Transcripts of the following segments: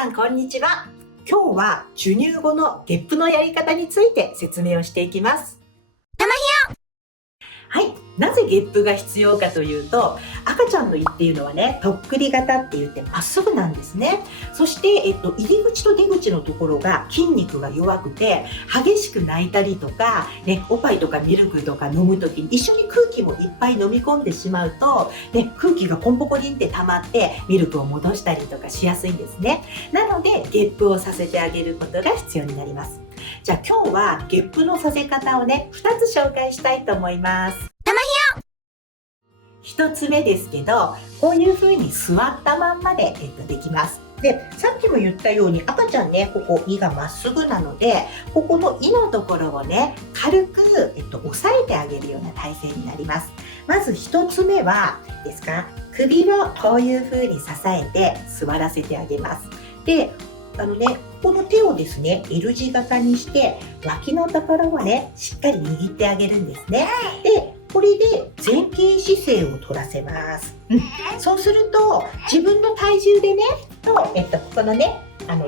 さんこんにちは。今日は授乳後のゲップのやり方について説明をしていきます。はい、なぜゲップが必要かというと、赤ちゃんの胃っていうのはね、とっくり型って言ってまっすぐなんですね。そして、入り口と出口のところが筋肉が弱くて、激しく泣いたりとか、ね、おっぱいとかミルクとか飲むときに一緒に空気もいっぱい飲み込んでしまうと、ね、空気がポンポコリンって溜まってミルクを戻したりとかしやすいんですね。なので、ゲップをさせてあげることが必要になります。じゃあ今日はゲップのさせ方をね、2つ紹介したいと思います。1つ目ですけど、こういう風に座ったまんまで、できます。で、さっきも言ったように赤ちゃんね、ここ胃がまっすぐなので、ここの胃のところをね、軽く、押さえてあげるような体勢になります。まず1つ目は、ですか、首をこういう風に支えて座らせてあげます。で、この手をですね、L 字型にして、脇のところをね、しっかり握ってあげるんですね。で、これで前傾姿勢を取らせます。そうすると、自分の体重でね、ここのね、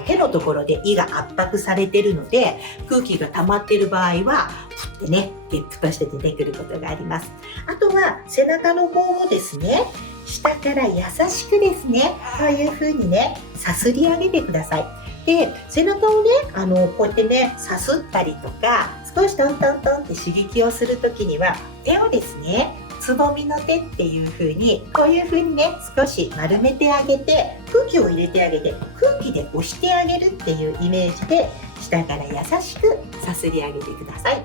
手のところで胃が圧迫されているので、空気が溜まっている場合は、ふってね、ゲップとして出てくることがあります。あとは、背中の方をですね、下から優しくですね、こういう風にね、さすり上げてください。で、背中をね、こうやってね、さすったりとか、少しトントントンって刺激をするときには、手をですね、つぼみの手っていう風に、こういう風にね、少し丸めてあげて、空気を入れてあげて、空気で押してあげるっていうイメージで、下から優しくさすり上げてください。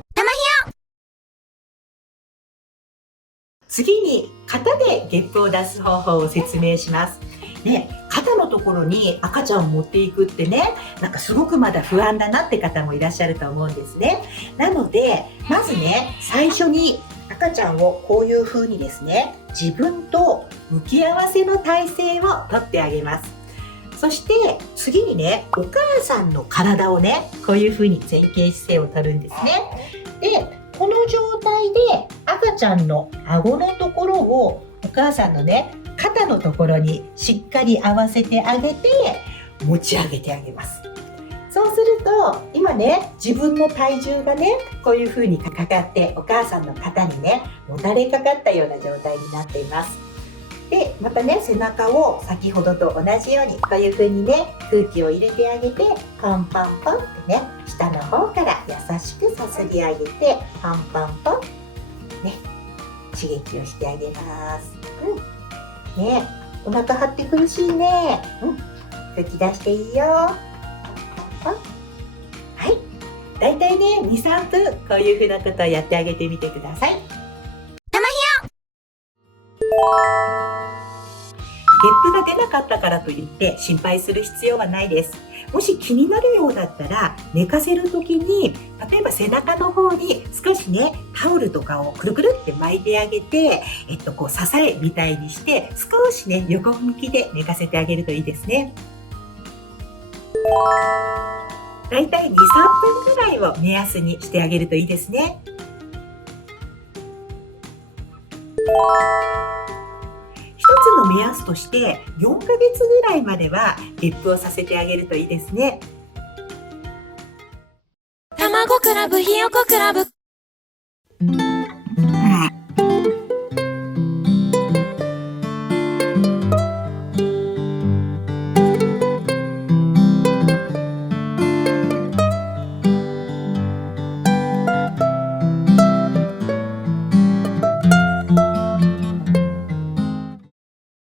次に、肩でゲップを出す方法を説明します。ね、肩のところに赤ちゃんを持っていくってね、なんかすごくまだ不安だなって方もいらっしゃると思うんですね。なので、まずね、最初に赤ちゃんをこういう風にですね、自分と向き合わせの体勢をとってあげます。そして次にね、お母さんの体をね、こういう風に前傾姿勢をとるんですね。で、この状態で赤ちゃんの顎のところをお母さんのね、肩のところにしっかり合わせてあげて持ち上げてあげます。そうすると今ね、自分の体重がね、こういう風にかかってお母さんの肩にね、もたれかかったような状態になっています。で、またね、背中を先ほどと同じようにこういう風にね、空気を入れてあげてポンポンポンってね、下の方から優しくさすり上げてポンポンポンね、刺激をしてあげます。ね、お腹張って苦しいね。吹き出していいよ。はい。だいたいね、2、3分こういうふうなことをやってあげてみてください。ゲップが出なかったからといって心配する必要はないです。もし気になるようだったら、寝かせるときに、例えば背中の方に少しね、タオルとかをくるくるって巻いてあげて、こう支えみたいにして、少しね、横向きで寝かせてあげるといいですね。だいたい2、3分くらいを目安にしてあげるといいですね。一つの目安として4ヶ月ぐらいまではゲップをさせてあげるといいですね。たまごクラブひよこクラブ。